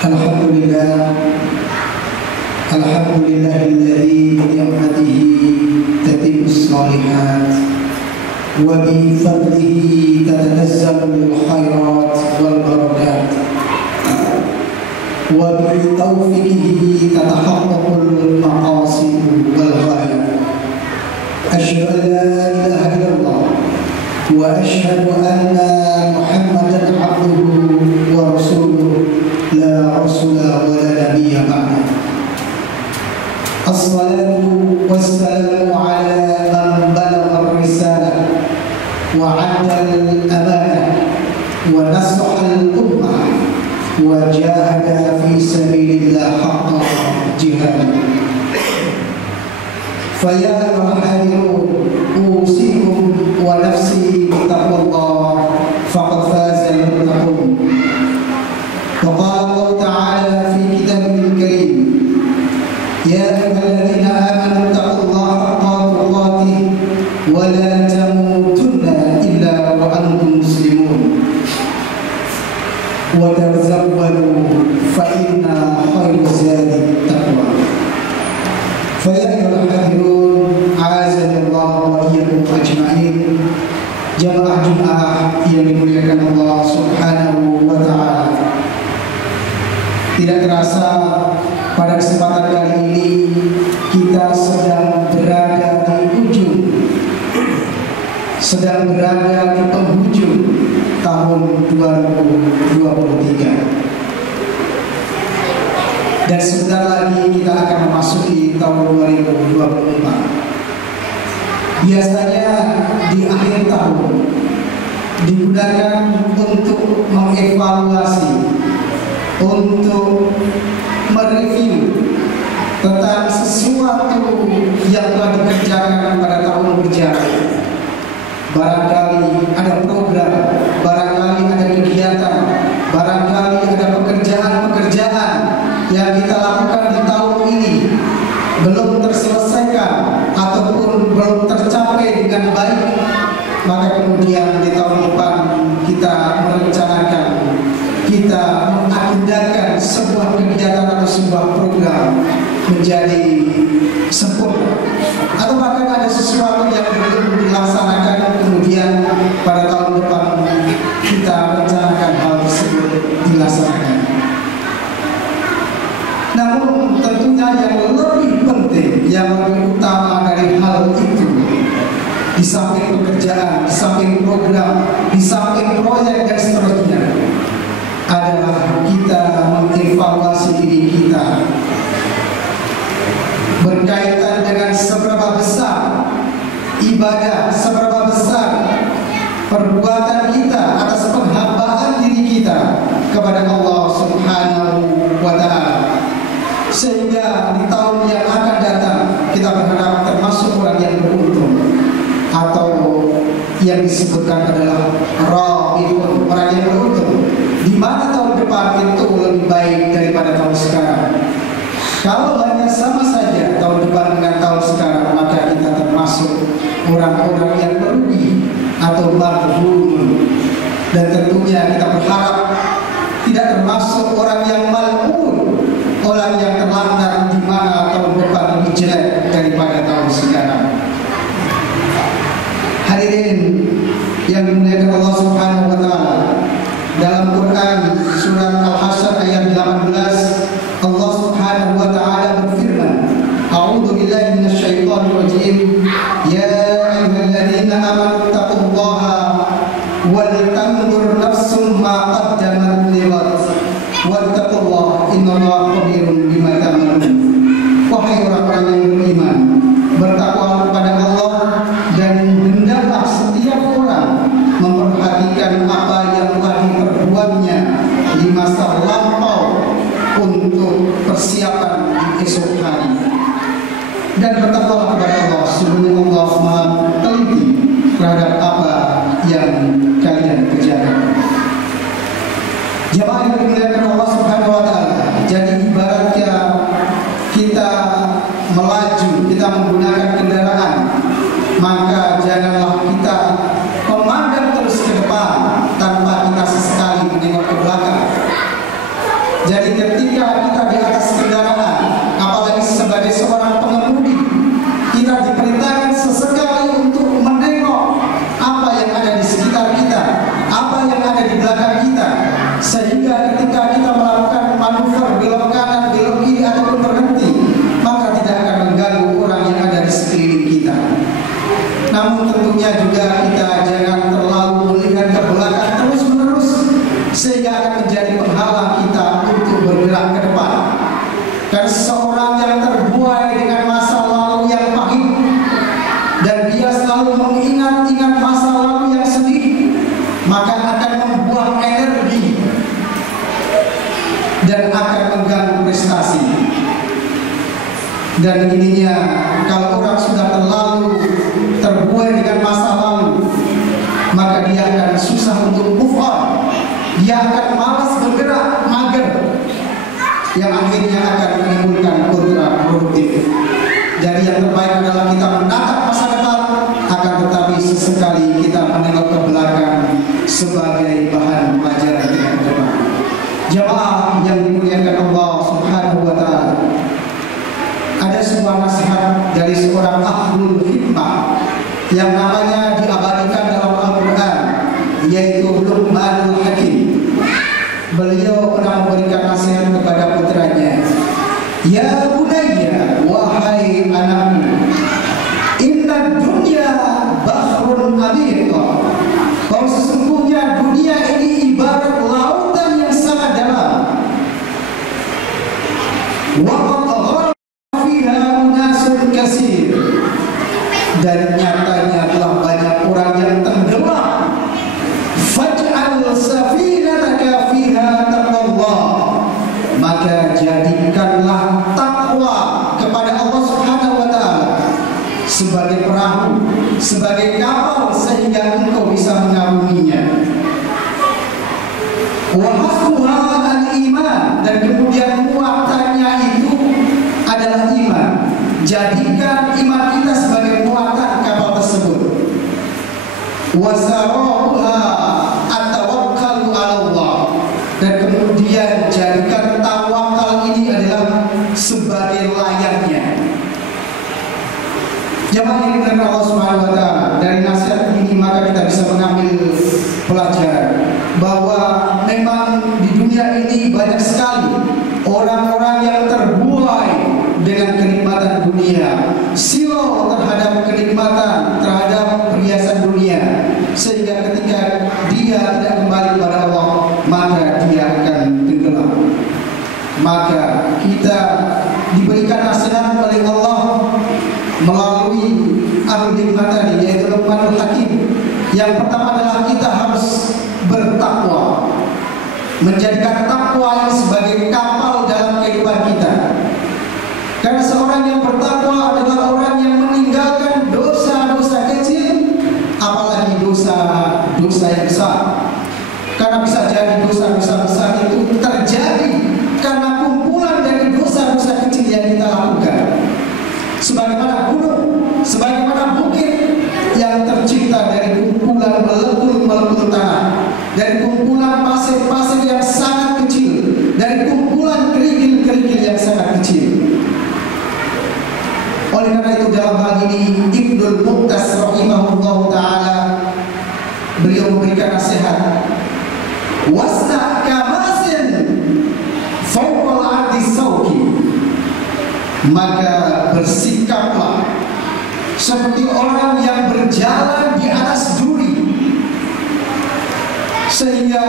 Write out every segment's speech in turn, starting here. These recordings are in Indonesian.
Alhamdulillah, alhamdulillahilladzi bi ni'matihi tatimmus shalihat wa bi fadlihi tatanazzalul khairat wal barakat wa bi taufiqihi tatahaqqaqul maqasid wal ghayat. Asyhadu an la ilaha illallah wa asyhadu anna Muhammadan abduhu wa rasuluh la rasula wa la nabiyya ba'da. Assalatu wassalamu ala man balagha ar-risalah wa 'adda al-amanah wa nasaha al-ummah wa jahada fi sabilillah haqqa jihad. Fa ya ayyuhal usikum wa nafsi bittaqwallah faqad faza al-muttaqun. وقال الله تعالى في كتابه الكريم يا أيها الذين آمنوا اتقوا الله حق تقاته ولا تموتن إلا وأنتم مسلمون وتزودوا فإن خير الزاد التقوى. فيا أيها الحاضرون أعاذني الله وإياكم أجمعين. Jamaah Jumat yang dimuliakan Allah Subhanahu wa Ta'ala, tidak terasa pada kesempatan kali ini kita sedang berada di penghujung tahun 2023, dan sebentar lagi kita akan memasuki tahun 2024. Biasanya di akhir tahun digunakan untuk mengevaluasi, untuk mereview tentang sesuatu yang telah dikerjakan pada tahun berjalan. Barangkali ada program, barangkali ada kegiatan, barangkali ada pekerjaan-pekerjaan yang kita lakukan di tahun ini belum terselesaikan ataupun belum tercapai dengan baik, maka kemudian di tahun depan kita merencanakan, kita mengagendakan sebuah kegiatan atau sebuah program menjadi sempurna, atau bahkan ada sesuatu yang belum dilaksanakan, kemudian pada tahun depan kita rencanakan hal tersebut dilaksanakan. Namun tentunya yang lebih penting, yang lebih utama dari hal itu, di samping pekerjaan, di samping program, di samping proyek dan seterusnya, adalah kita mengevaluasi diri kita berkaitan dengan seberapa besar ibadah, seberapa besar perbuatan kita atas penghambaan diri kita kepada Allah Subhanahu wa Ta'ala, sehingga di tahun yang akan datang kita berharap termasuk orang yang beruntung, atau yang disebutkan adalah rabihun, orang yang beruntung, di mana tahun depan itu lebih baik daripada tahun sekarang. Kalau hanya sama saja tahun depan dengan tahun sekarang, maka kita termasuk orang-orang yang merugi atau maghbun, dan tentunya kita berharap tidak termasuk orang yang mal'un, orang yang terlantar, di mana tahun depan lebih jelek daripada tahun sekarang. Hadirin yang dimuliakan Allah Subhanahu wa Ta'ala, dalam Quran surat Al-Hasyr ayat 18, Allah Subhanahu wa Ta'ala berfirman, A'udzu billahi minasyaitonir rajim, ya ayyuhalladzina amanu taqullaha wal tanzur nafsum ma qaddamat lighad wattaqullaha innallaha khabirun bima ta'malun. Wahai orang-orang yang beriman, bertakwalah kepada Allah dan hendaklah setiap orang memperhatikan apa yang telah diperbuatnya di masa lampau untuk persiapan di esok hari. Dan bertakwalah kepada Allah, sesungguhnya Allah Maha teliti terhadap apa yang kalian kerjakan. Jemaah yang dimuliakan Allah Subhanahu wa Ta'ala, jadi ibaratnya kita melaju, kita menggunakan kendaraan, maka janganlah kita memandang terus ke depan tanpa kita sesekali menengok ke belakang. Jadi ketika dan akan mengganggu prestasi. Dan ininya kalau orang sudah terlalu terbuai dengan masa lalu, maka dia akan susah untuk move on. Dia akan malas bergerak, mager, yang akhirnya akan menimbulkan kontraproduktif. Jadi yang terbaik adalah kita menatap masa depan, akan tetapi sesekali kita menengok ke belakang sebagai bahan pelajaran kita ke depan. Jamaah yang dimuliakan Allah Subhanahu wa Ta'ala, ada sebuah nasihat dari seorang ahlul hikmah yang namanya diabadikan dalam Al-Quran, yaitu Luqmanul Hakim. Beliau pernah memberikan nasihat kepada putranya, ya bunayya, wahai anakku, inna dunya bahrun amiq, bahwa sesungguhnya dunia ini ibarat lautan yang sangat dalam. Wa qad fiha unasun katsir, dan nyatanya telah banyak orang yang tenggelam. Faj'al safinataka fiha taqwallah, maka jadikanlah takwa kepada Allah Subhanahu wa Ta'ala sebagai perahu, sebagai kapal, sehingga engkau bisa mengarunginya. Wa hasbuha al-iman, dan kemudian muatannya itu adalah iman. Jadikan iman kita sebagai muatan kapal tersebut. Wa sarahuha at-tawakkalu 'ala Allah, dan kemudian jadikan tawakal ini adalah sebagai layaknya. Jamaah yang dimuliakan Allah Subhanahu wa Ta'ala, dari nasihat ini maka kita bisa mengambil pelajaran bahwa memang di dunia ini banyak sekali orang-orang yang terbuai dengan kenikmatan dunia, silau terhadap kenikmatan, terhadap perhiasan dunia, sehingga ketika dia tidak kembali kepada Allah, maka dia akan tenggelam. Maka kita diberikan nasihat oleh Allah melalui ahli hikmah tadi, yaitu Luqmanul Hakim. Yang pertama adalah kita harus bertakwa, menjadikan takwa ini sebagai kapal dalam kehidupan kita. Karena seorang yang bertakwa adalah orang yang meninggalkan dosa-dosa kecil, apalagi dosa-dosa yang besar. Karena bisa jadi dosa-dosa besar itu terjadi karena kumpulan dari dosa-dosa kecil yang kita lakukan. Sebagaimana gunung, sebagaimana bukit yang tercipta dari kumpulan melekul-melekul tanah, dari kumpulan pasir-pasir yang sangat kecil, dari kumpulan kerikil-kerikil yang sangat kecil. Oleh karena itu dalam hal ini Ibnul Muqtas rahimahullah ta'ala, beliau memberikan nasihat, wasna kamasin fawqal ardi sawki, maka bersikaplah seperti orang yang berjalan di atas duri, sehingga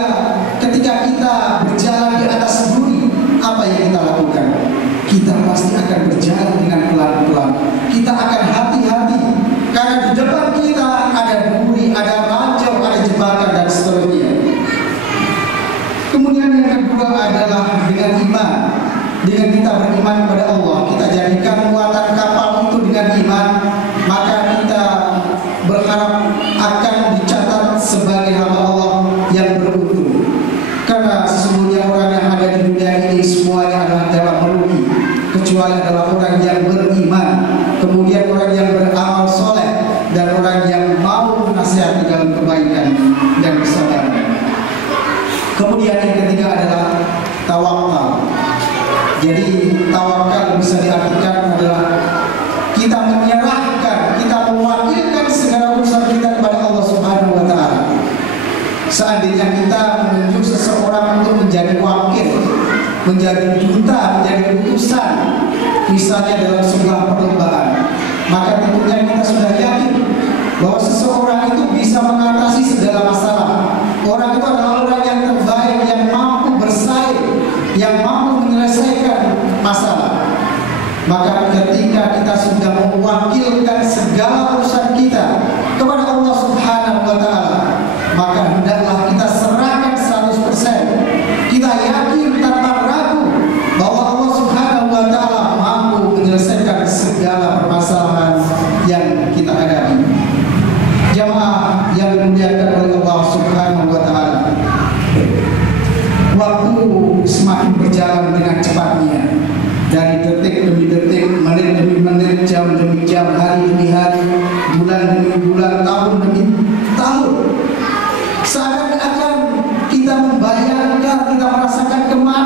ketika kita berjalan di atas duri, apa yang kita lakukan? Kita pasti akan berjalan dengan pelan-pelan. Kita akan hati-hati, karena di depan kita ada duri, ada ranjau, ada jebakan, dan seterusnya. Kemudian yang kedua adalah dengan iman. Dengan kita beriman kepada Allah, kita jadikan muatan kapal itu dengan iman, maka kita berharap akan dicatat sebagai hamba Allah yang beruntung. Karena sesungguhnya orang yang ada di dunia ini semuanya adalah dalam merugi, kecuali adalah orang yang beriman, kemudian orang yang beramal soleh, dan orang yang mau menasihati dalam kebaikan dan kesabaran. Kemudian yang ketiga adalah tawakal. Jadi tawakal bisa diartikan adalah kita menyerahkan, kita mewakilkan segala urusan kita kepada Allah Subhanahu wa Ta'ala. Seandainya kita menunjuk seseorang untuk menjadi wakil, menjadi duta, menjadi utusan, misalnya dalam sebuah perlombaan, maka tentunya kita sudah yakin bahwa seseorang itu bisa mengatasi segala masalah. Orang itu adalah orang yang terbaik, yang mampu bersaing, yang mampu menyelesaikan masalah. Maka ketika kita sudah mewakilkan segala urusan kita kepada Allah Subhanahu wa Ta'ala, maka hendaklah kita serahkan 100%. Kita yakin tanpa ragu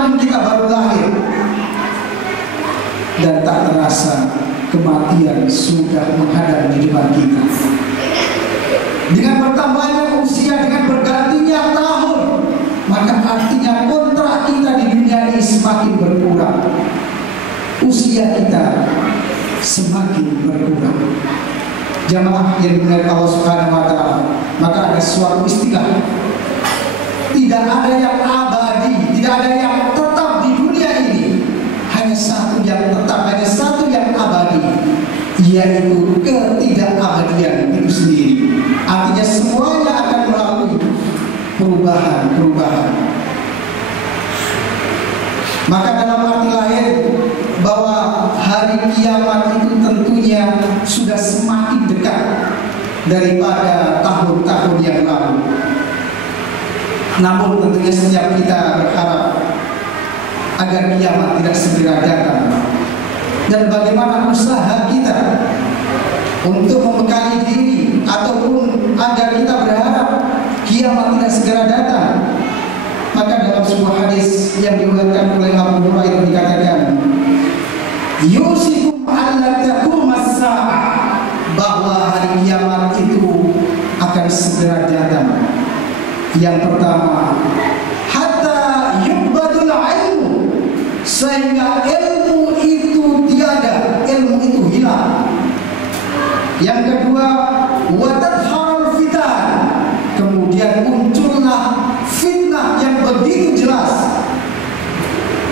pun kita baru lahir dan tak terasa kematian sudah menghadap di depan kita. Dengan bertambahnya usia, dengan bergantinya tahun, maka artinya kontrak kita di dunia ini semakin berkurang. Usia kita semakin berkurang. Jamaah yang dimuliakan Allah Subhanahu wa taala, maka ada suatu istilah. Tidak ada yang abadi, tidak ada yang tetap di dunia ini. Hanya satu yang tetap, hanya satu yang abadi, yaitu ketidakabadian itu sendiri. Artinya semuanya akan melalui perubahan. Maka dalam arti lain bahwa hari kiamat itu tentunya sudah semakin dekat daripada tahun-tahun yang lalu. Namun tentunya setiap kita berharap agar kiamat tidak segera datang. Dan bagaimana usaha kita untuk membekali diri ataupun agar kita berharap kiamat tidak segera datang. Maka dalam sebuah hadis yang diriwayatkan oleh Abu Hurairah dikatakan, yusikum alla taqumas saa'ah, bahwa hari kiamat itu akan segera datang. Yang pertama, hatta yuqbadul ilmu, sehingga ilmu itu tiada, ilmu itu hilang. Yang kedua, wa tadharul fitan, kemudian muncullah fitnah yang begitu jelas.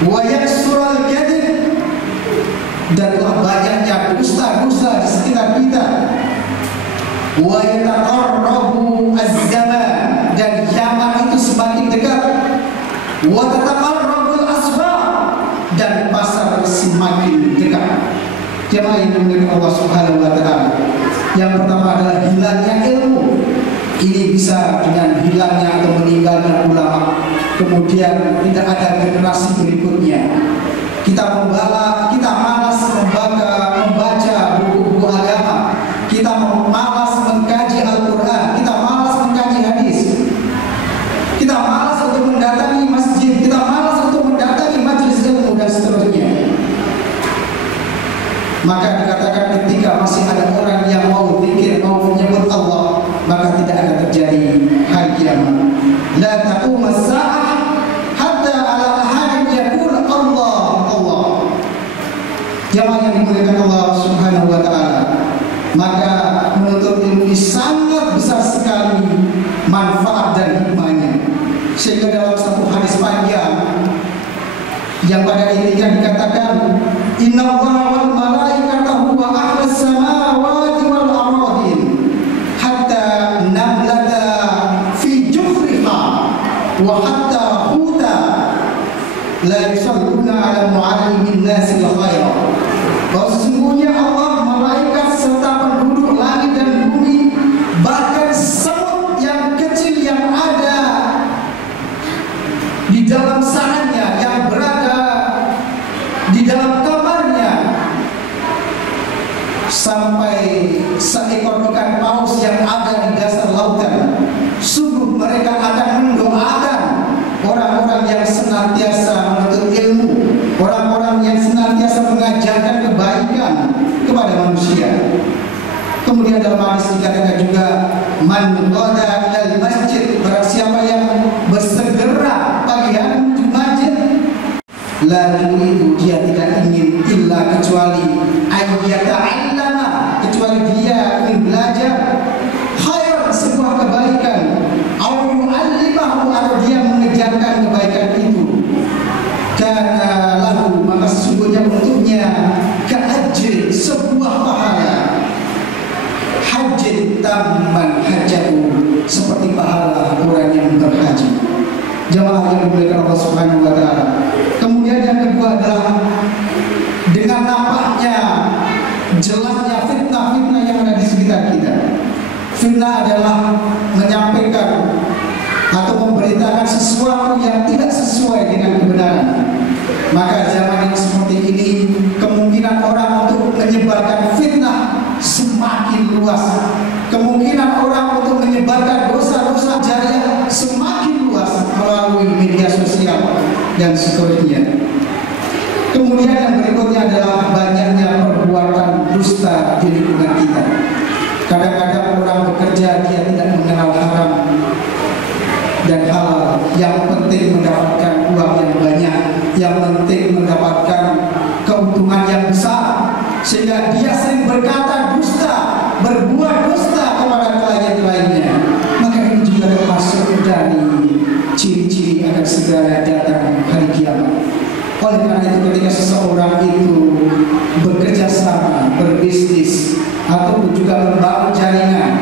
Wa yaksurul kadhib, dan telah banyaknya dusta-dusta di sekitar kita. Wa yataqarrabu az-zaman, dan zaman itu semakin dekat. Wa tataqarrabul asbab, dan pasar semakin dekat. Jemaah yang dimuliakan Allah Subhanahu wa taala, yang pertama adalah hilangnya ilmu. Ini bisa dengan hilangnya atau meninggalnya ulama. Kemudian tidak ada generasi berikutnya. Kita malas membaca buku-buku agama. Kita malas mengkaji Al-Quran. Kita malas mengkaji hadis. Kita malas untuk mendatangi masjid. Kita malas untuk mendatangi majelis ilmu dan seterusnya. Maka dikatakan ketika masih ada orang yang mau zikir, mau menyebut Allah, maka tidak akan terjadi hari kiamat. La taqumas saa'ah hatta ala ahadin yaqul Allah, Allah. Jamaah yang dimuliakan Allah Subhanahu wa taala, maka menuntut ilmu ini sangat besar sekali manfaat dan hikmahnya. Sehingga dalam satu hadis panjang yang pada intinya dikatakan, innallaha wal malaikatahu wa ahlas samawati wal ardin hatta namlata fi jufriha wa hatta huta la yusalluna ala muallimin nasil khair. Bahwa sesungguhnya Allah, malaikat serta penduduk langit dan bumi, bahkan semut yang kecil yang ada di dalam sarangnya, yang berada di dalam kamarnya, sampai seekor ikan paus yang ada di dasar lautan, sungguh mereka akan mendoakan orang-orang yang senantiasa menuntut ilmu, orang-orang yang senantiasa mengajarkan kebaikan kepada manusia. Kemudian dalam hadis dikatakan juga, man qada ilal masjid, barang siapa yang bersegera pagi hari menuju masjid, la yuridu, dia tidak ingin illa kecuali ayyata'allama, kecuali dia ingin belajar khairan, sebuah kebaikan, au yu'allimahu, atau dia mengejarkan kebaikan itu, kana lahu, maka sesungguhnya untuknya ka'ajri, sebuah pahala, hajjin tamman hajjahu, seperti pahala orang yang berhaji. Jamaah yang dimuliakan Allah Subhanahu wa taala. Kemudian yang kedua adalah dengan nampaknya jelasnya fitnah-fitnah yang ada di sekitar kita. Fitnah adalah menyampaikan atau memberitakan sesuatu yang tidak sesuai dengan kebenaran. Maka zaman yang seperti ini, kemungkinan orang untuk menyebarkan fitnah semakin luas. Kemungkinan orang untuk menyebarkan dosa-dosa jariah semakin luas melalui media sosial dan seterusnya. Kemudian yang berikutnya adalah banyaknya perbuatan dusta di lingkungan kita. Kadang-kadang orang bekerja dia tidak mengenal haram dan halal. Yang penting mendapatkan uang yang banyak, yang penting mendapatkan keuntungan yang besar, sehingga dia sering berkata dusta, berbuat dusta kepada klien-kliennya. Maka ini juga termasuk dari ciri-ciri akan segera datang hari kiamat. Oleh karena itu ketika seseorang itu bekerja sama, berbisnis, ataupun juga membangun jaringan,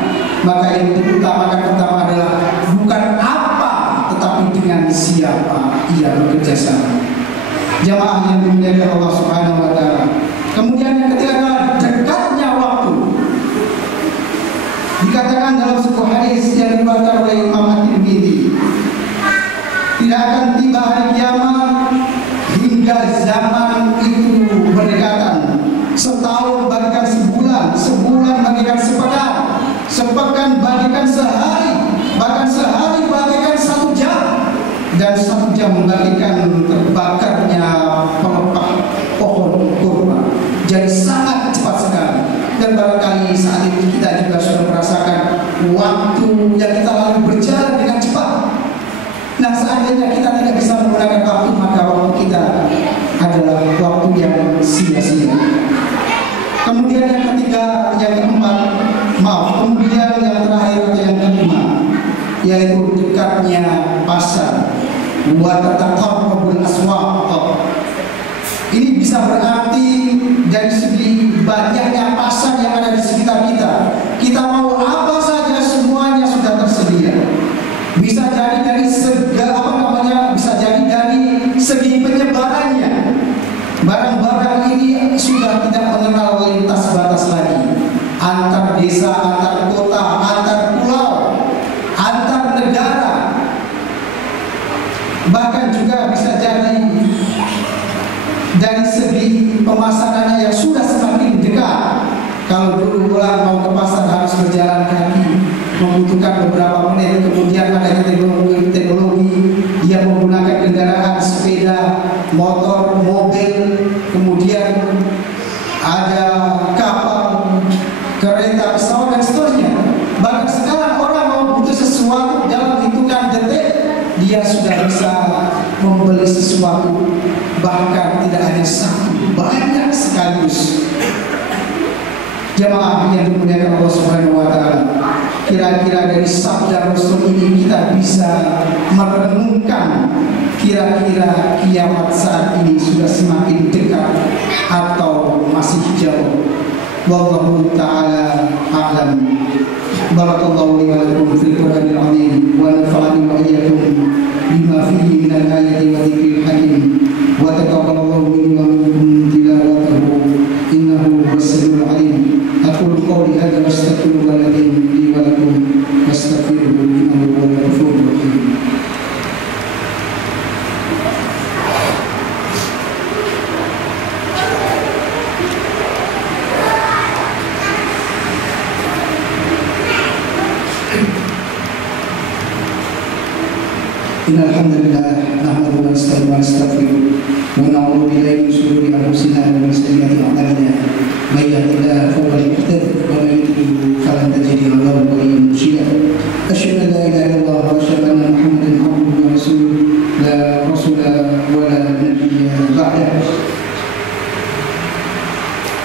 maka yang diutamakan pertama adalah bukan apa, tetapi dengan siapa ia bekerja sama. Jamaah yang dimuliakan Allah Subhanahu wa Ta'ala. Kemudian yang ketiga adalah dekatnya waktu. Dikatakan dalam sebuah hadis yang diriwayatkan oleh Imam At-Tirmidzi, tidak akan tiba hari kiamat hingga zaman itu berdekatan. Setahun bagikan sebulan, sebulan bagikan sepekan, sepekan bagikan sehari, bahkan sehari bagikan 1 jam, dan 1 jam membagikan terbakarnya pelepah pohon kurma. Jadi sangat cepat sekali. Dan barangkali saat ini kita juga sudah merasakan waktu yang kita lalui berjalan dengan cepat. Nah, seandainya kita tidak bisa menggunakan waktu, maka waktu kita adalah waktu yang sia-sia. Kemudian yang ketiga, kemudian yang terakhir atau yang kelima, yaitu dekatnya pasar. Wa tataqarrabul aswaq. Ini bisa berarti dari segi banyaknya pasar yang ada di sekitar kita. Kita mau apa saja semuanya sudah tersedia. Bisa jadi dari bisa jadi dari segi penyebarannya. Barang-barang ini sudah tidak mengenal lintas batas lagi. Antar desa, antar kota, antar pulau, antar negara. Bahkan juga bisa jadi dari segi pemasarannya yang sudah semakin dekat. Kalau dulu orang mau ke pasar harus berjalan kaki, membutuhkan beberapa menit. Kemudian ada teknologi yang menggunakan kendaraan sepeda, motor, mobil, kemudian ada kapal, kereta, pesawat dan seterusnya. Bahkan sekarang orang mau butuh sesuatu dalam hitungan detik, dia sudah bisa membeli sesuatu, bahkan tidak hanya satu, banyak sekaligus. Jamaah yang dimuliakan Allah Subhanahu wa Ta'ala, kira-kira dari sabda Rasul ini kita bisa merenungkan kira-kira kiamat saat ini sudah semakin dekat atau masih jauh. Wallahu ta'ala a'lam. Barakallahu li wa lakum fil Qur'anil 'azim wa nafa'ani wa iyyakum bima fihi minal ayati wa dzikril hakim wa taqabbalallahu minni wa minkum tilawatahu innahu was-sami'ul 'alim. Aqulu qawli hadza wa astaghfirullaha li wa lakum wastaghfiruhu innahu huwal ghafurur rahim. Innal hamdalillah nahmaduhu wa nasta'inuhu wa nastaghfiruh wa na'udzu billahi min shururi anfusina wa min sayyiati a'malina. May yahdihillahu fahuwal muhtadi wa may yudlil falan tajida lahu waliyyan mursyida. Asyhadu an la ilaha illallah wa asyhadu anna Muhammadan abduhu wa rasuluh la rasula wa la nabiyya ba'dah.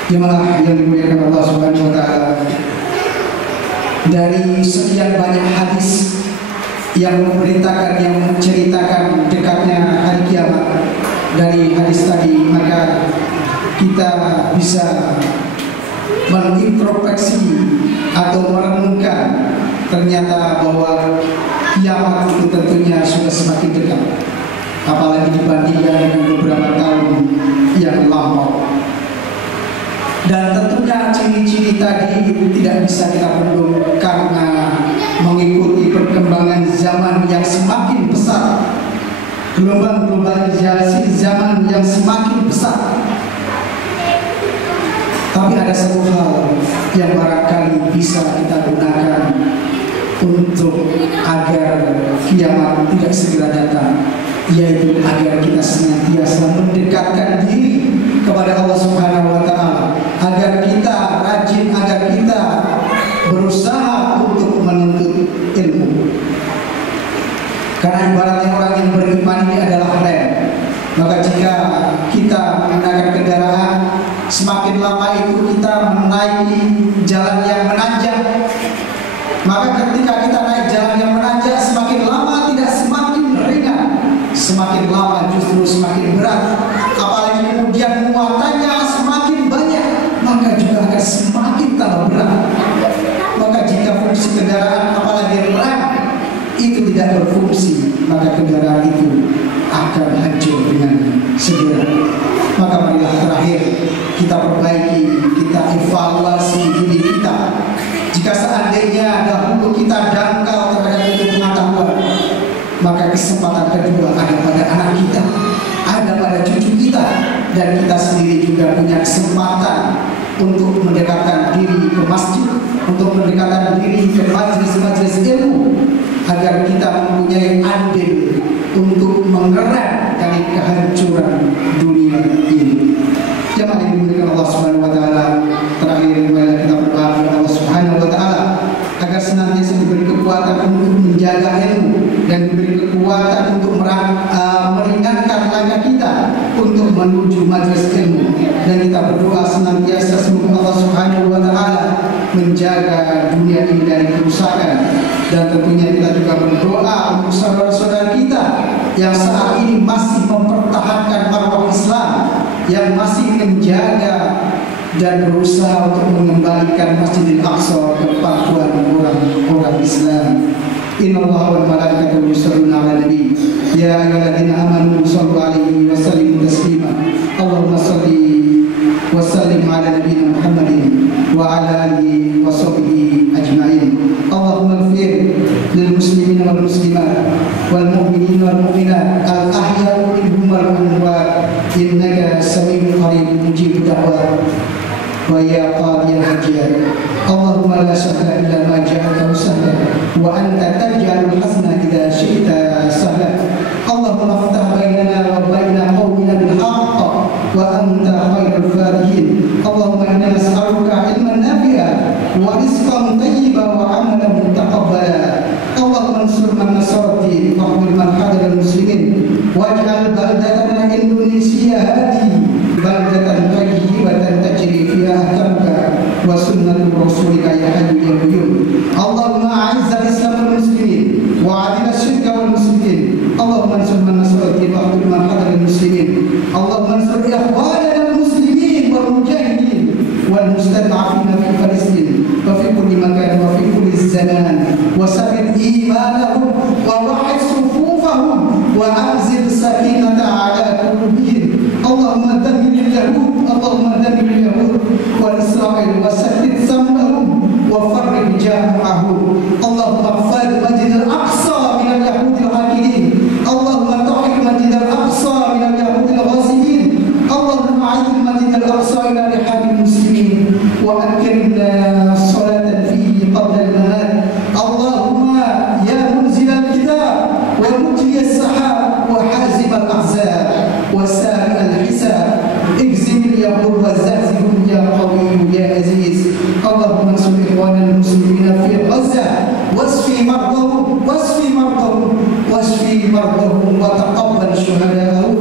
Jemaah yang dimuliakan Allah Subhanahu wa Ta'ala, dari sekian banyak hadis yang memberitakan, yang menceritakan dekatnya hari kiamat dari hadis tadi, maka kita bisa mengintrospeksi atau merenungkan ternyata bahwa kiamat itu tentunya sudah semakin dekat, apalagi dibandingkan dengan beberapa tahun yang lampau. Dan tentunya ciri-ciri tadi itu tidak bisa kita bendung karena mengikuti perkembangan zaman yang semakin pesat, gelombang globalisasi zaman yang semakin pesat. Tapi ada satu hal yang barangkali bisa kita gunakan untuk agar kiamat tidak segera datang, yaitu agar kita senantiasa mendekatkan diri kepada Allah Subhanahu wa Ta'ala, agar kita rajin, agar kita berusaha untuk menuntut ilmu. Karena ibaratnya orang yang beriman ini adalah rem. Maka jika kita menggunakan kendaraan, semakin lama itu kita menaiki jalan yang menanjak. Maka ketika kita naik jalan yang menanjak, semakin lama tidak semakin ringan, semakin lama justru semakin berat. Apalagi kemudian muatannya semakin banyak, maka juga akan semakin tambah berat. Maka jika fungsi kendaraan apalagi rem itu tidak berfungsi, maka kendaraan itu akan hancur dengan segera. Maka marilah terakhir kita perbaiki, kita evaluasi diri kita. Jika seandainya dahulu kita dangkal terhadap ilmu pengetahuan, maka kesempatan kedua ada pada anak kita, ada pada cucu kita, dan kita sendiri juga punya kesempatan untuk mendekatkan diri ke masjid, untuk mendekatkan diri ke majelis-majelis ilmu, agar kita mempunyai andil untuk mengerem dari kehancuran dunia ini. Jemaah yang dimuliakan Allah Subhanahu wa Ta'ala, terakhir marilah kita berdoa kepada Allah Subhanahu wa Ta'ala agar senantiasa diberi kekuatan untuk menjaga ilmu dan diberi kekuatan untuk meringankan langkah kita untuk menuju majelis ilmu. Dan kita berdoa senantiasa semoga Allah Subhanahu wa Ta'ala menjaga dunia ini dari kerusakan. Dan tentunya kita juga berdoa untuk saudara-saudara kita yang saat ini masih mempertahankan marwah Islam, yang masih menjaga dan berusaha untuk mengembalikan Masjidil Aqsa ke pangkuan orang Islam. Innallaha wa malaikatahu yusholluna 'alan nabi ya ayyuhalladzina amanu shallu 'alaihi wa sallimu taslima. Allahumma shalli wa sallim 'ala nabiyyina Muhammadin wa 'ala alihi wa sahbihi ajma'in. Allahumma ighfir lil muslimina wal muslimat wal mu'minina wal mu'minat al ahya'i minhum wal amwat innaka samii'un qarib mujibud da'wat wa ya qadiyal hajat. Allahumma la sahla illa ma ja'altahu sahla wa anta taj'alul hazna idza syi'ta sahla. Allahumma iftah bainana wa baina qaumina bil haqq wa anta khairul fatihin. Allahumma inna nas'aluka ilman nafi'a wa rizqan thayyiban wa 'amalan mutaqabbala. Allahumma ansur man nasarati wa qul man hadal muslimin waj'al baldatana Indonesia hadi baldatan tayyibatan tajri fiha ahkamka wa sunnatu rasulika ya hayyu ya qayyum. Allahumma a'izzal islam wal muslimin wa 'adil asyirka wal muslimin. Allahumma ansur man nasarati wa qul man hadal muslimin. Allahumma ansur ikhwanana al muslimin wal mujahidin wal mustad'afina fi Palestin wa fi kulli makan wa fi kulli zaman wa sabit imanahum wa wahid sufufahum wa anzil sakinata ala qulubihim. Allahumma dammir al-yahud, Allahumma dammir al-yahud wal Israel wa saddid sam'ahum wa farrij jam'ahum. Allahumma ighfir Masjid al-Aqsa min al-yahud al-hakidin. Allahumma tahhir Masjid al-Aqsa min al-yahud al-ghasibin. Allahumma a'id Masjid al-Aqsa ila rihal muslimin wa akrimna salatan fihi qabla al-mamat. Allahumma ya munzil al-kitab wa mujri as-sahab wa hazim al-ahzab wa sari al-hisab igzim al-yahud wa zahzihum ya qawi ya aziz. Allahumma ansur ikhwana al-muslimina fi Gaza wasfi mardahum wa taqabbal syuhadahum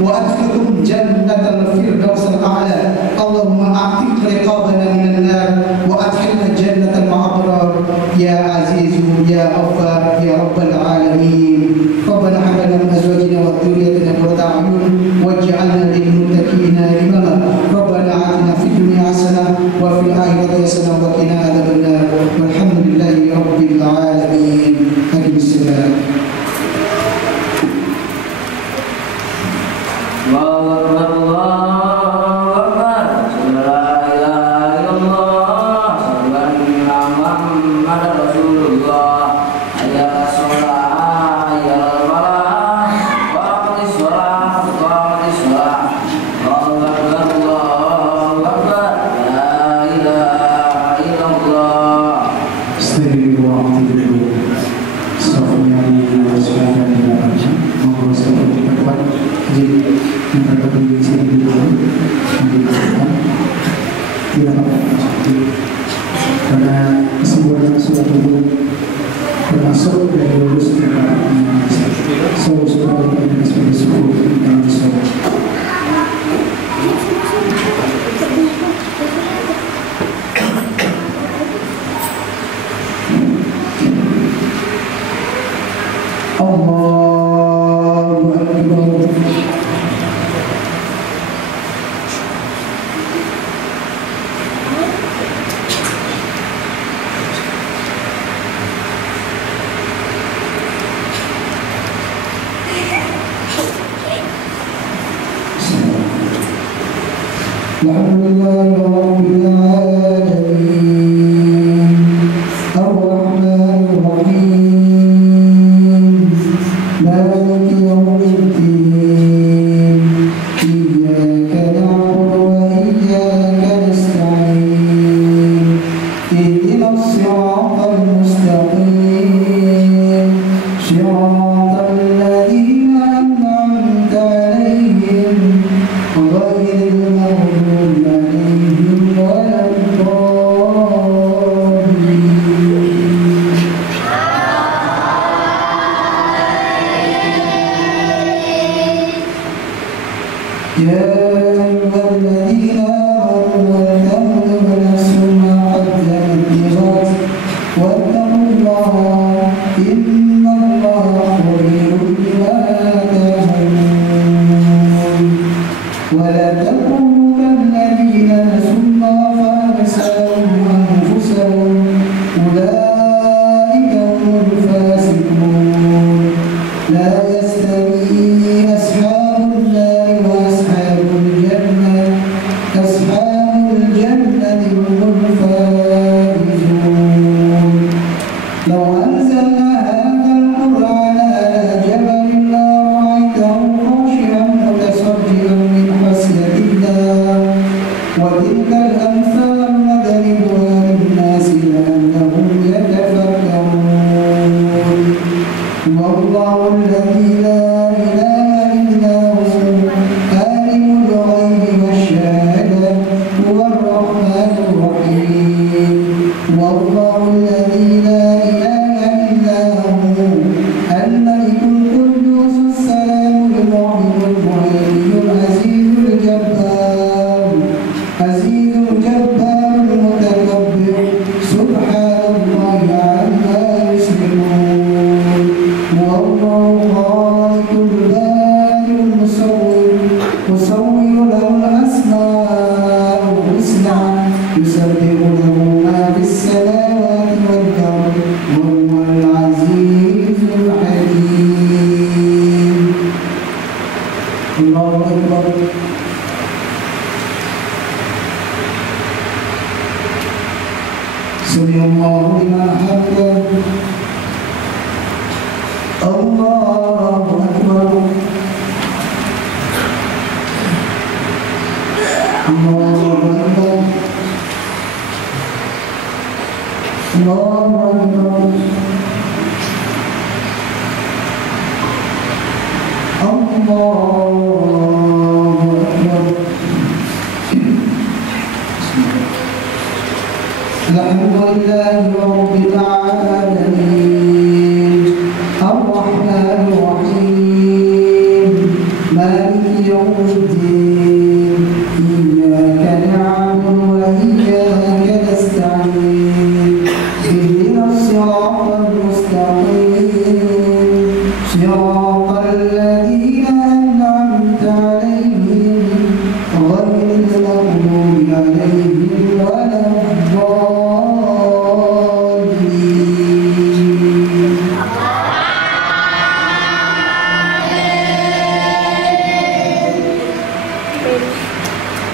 wa adkhilhum jannatal firdaus al-a'la. Allahumma a'tiq riqabana minan nar wa adkhilna jannatal ma'abrar ya azizu ya ghaffar ya rabbal alamin. Rabbana hab lana min azwajina wa dhurriyyatina qurrata a'yun waj'alna lil muttaqina imama. Rabbana atina fid dunya hasanah wa fil akhirati hasanah wa qina adzabannar. Walhamdulillahi rabbil alamin. Bismillah. Assalamualaikum warahmatullahi wabarakatuh. Maka bagi sini dulu tidak apa-apa, karena kesembuhan suatu termasuk dari lulus kepadanya. So, semoga kita sebagai suku dan semoga Allahu Akbar. Alhamdulillah Rabbil Alamin Ar-Rahmanir Rahim Maliki Yawmiddin Iyyaka na'budu wa iyyaka nasta'in Ihdinas siratal mustaqim Siratal ladzina an'amta 'alaihim ghairil maghdubi 'alaihim waladdallin. Ya ayyuhalladzina amanu ltanzur nafsun ma qaddamat lighad wattaqullaha innallaha khabirun bima ta'malun. ولا تكونوا كالذين نسوا الله فأنساهم أنفسهم أولئك هم الفاسقون. لا يستوي أصحاب النار وأصحاب الجنة أصحاب الجنة هم الفائزون. لو أنزلنا هذا القرآن على جبل لرأيته خاشعا متصدعا من خشية الله وتلك الأمثال نضربها للناس لعلهم يتفكرون. والله الذي لا إله إلا هو عالم الغيب والشهادة هو الرحمن الرحيم. والله الذي لا إله إلا هو الملك القدوس السلام المؤمن المهيمن العزيز الجبار المتكبر سبحان الله عما يشركون. والله خالق البارئ المصور له الأسماء الحسنى يسبح له ما في السماوات والأرض وهو العزيز الحكيم. الله أكبر. سمع الله لمن حمده. الله أكبر. الله أكبر. الله أكبر. الله أكبر. الحمد لله رب العالمين الرحمن الرحيم مالك يوم الدين إياك نعبد وإياك نستعين اهدنا الصراط المستقيم صراط الذين أنعمت عليهم غير المغضوب عليهم ولا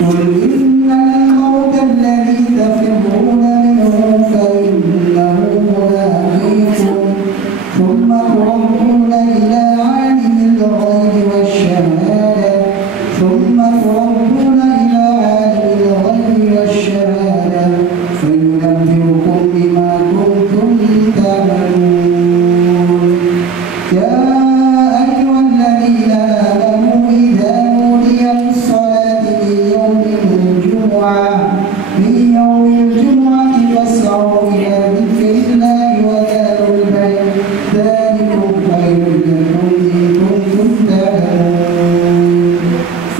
قل إن الموت الذي تفرون منه فإنه ملاقيكم ثم تردون إلى عالم الغيب والشهادة فينبئكم بما كنتم تعملون. يا أيها الذين آمنوا إذا نودي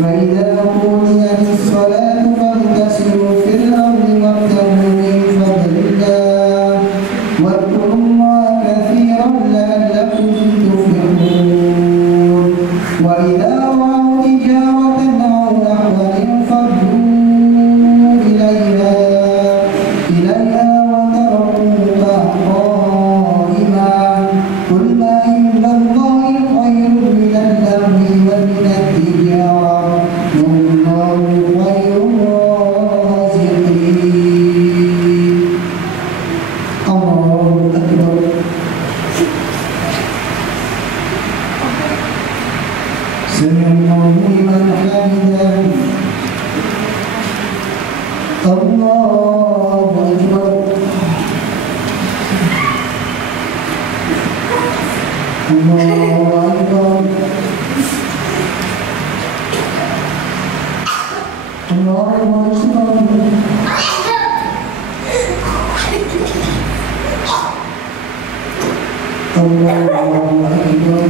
فإذا قضيت الصلاة فاغتسلوا في الأرض وابتغوا من فضل الله واذكروا الله كثيرا لعلكم تفلحون وإذا رأوا تجارة أو لهوا انفضوا إليها وتركوك قائما قل ما عند الله خير من اللهو ومن التجارة والله خير الرازقين. الله أكبر. سمع الله لمن حمده. الله أكبر. الله أكبر. الله أكبر. الله أكبر.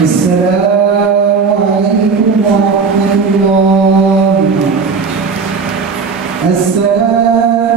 السلام عليكم ورحمة الله. السلام